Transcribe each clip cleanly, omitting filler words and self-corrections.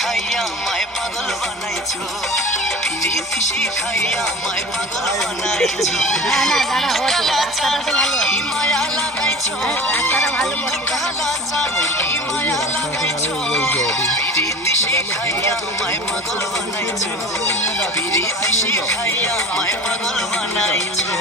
শিখাইয়া আমায় পাগল বানাইছো, পিরিতি শিখাইয়া আমায় পাগল বানাইছো। কি মায়া লাগাইছো বন্ধু কালাচান, কি মায়া লাগাইছো পিরিতি শিখাইয়া আমায় পাগল বানাইছো, পিরিতি শিখাইয়া আমায় পাগল বানাইছো।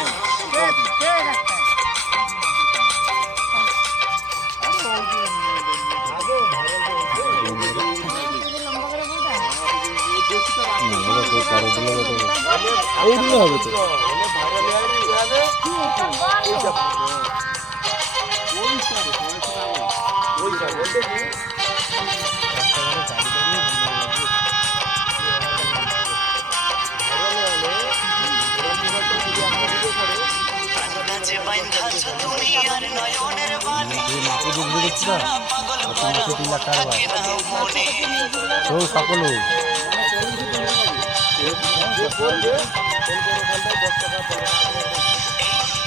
তুমি আর নয়নের বাণী পাগল থাকে না মনে।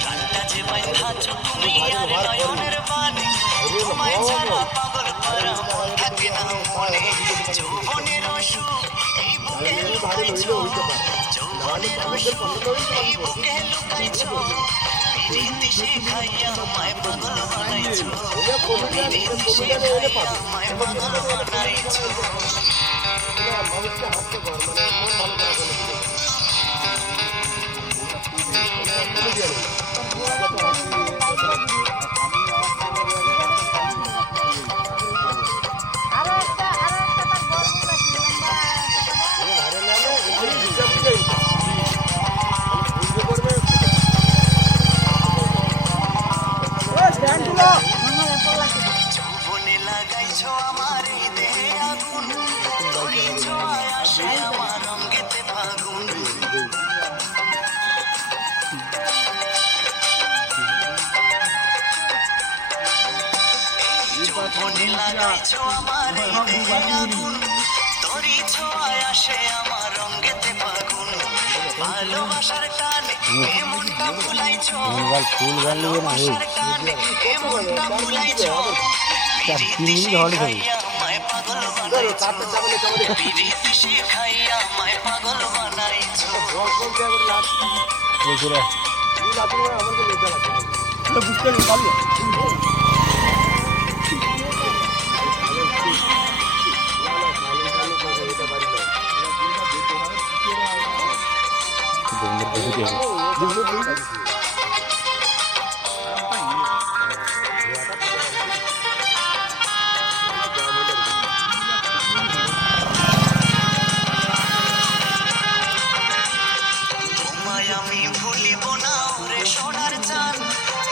কান্না যে বাইন্ধাছ তুমি আর নয়নের বাণী, তোমায় ছাড়া পাগল করা মন থাকে না মনে। যৌবনের সুখ এই বুকে লুকাইছো, যৌবনের সুখ এই বুকে লুকাইছো, পিরিতি শিখাইয়া আমায় পাগল বানাইছো, পিরিতি শিখাইয়া আমায় পাগল বানাইছো। যৌবনে লাগাইছো আমার দেহে আগুন, তোরই ছোঁয়ায় আসে আমার অঙ্গেতে ফাগুন। যৌবনে লাগাইছো আমার দেহে আগুন, তোরই ছোঁয়ায় আসে আমার অঙ্গেতে ফাগুন। ভালোবাসার টানে এ মনটা ভুলাইছো, ভালোবাসার টানে এ মনটা ভুলাইছো, পিরিতি শিখাইয়া আমায় পাগল বানাইছো, পিরিতি শিখাইয়া আমায় পাগল বানাইছো। তোমায় আমি ভুলিব না ওরে সোনার চাঁদ,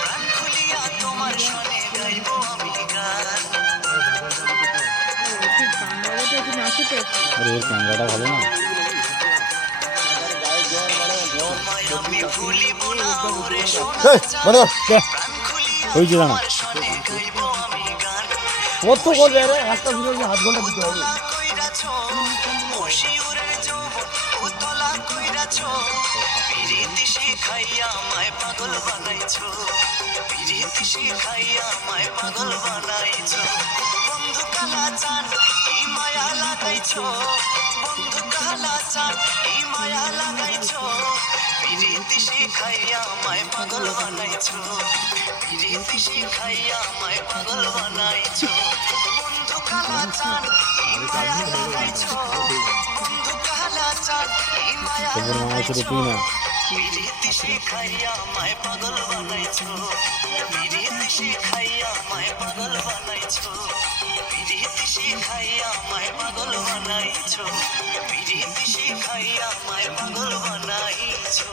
প্রাণ খুলিয়া তোমার সনে গাইব আমি গান। তোমায় আমি ভুলিব না ওরে সোনার চাঁদ, প্রাণ খুলিয়া তোমার সনে গাইব আমি গান। উতলা কইরাছো শিউরের যৌবন, উতলা কইরাছো, পিরিতি শিখাইয়া আমায় পাগল বানাইছো, পিরিতি শিখাইয়া আমায় পাগল বানাইছো। বন্ধু কালাচান কি মায়া লাগাইছো, বন্ধু কালাচান কি মায়া লাগাইছো, পিরিতি শিখাইয়া আমায় পাগল বানাইছো, পিরিতি শিখাইয়া আমায় পাগল বানাইছো। বন্ধু কালাচান কি মায়া লাগাইছো, বন্ধু কালাচান কি মায়া লাগাইছো, পিরিতি শিখাইয়া আমায় পাগল বানাইছো, পিরিতি শিখাইয়া আমায় পাগল বানাইছো, পিরিতি শিখাইয়া আমায় পাগল বানাইছো, পিরিতি শিখাইয়া আমায় পাগল বানাইছো।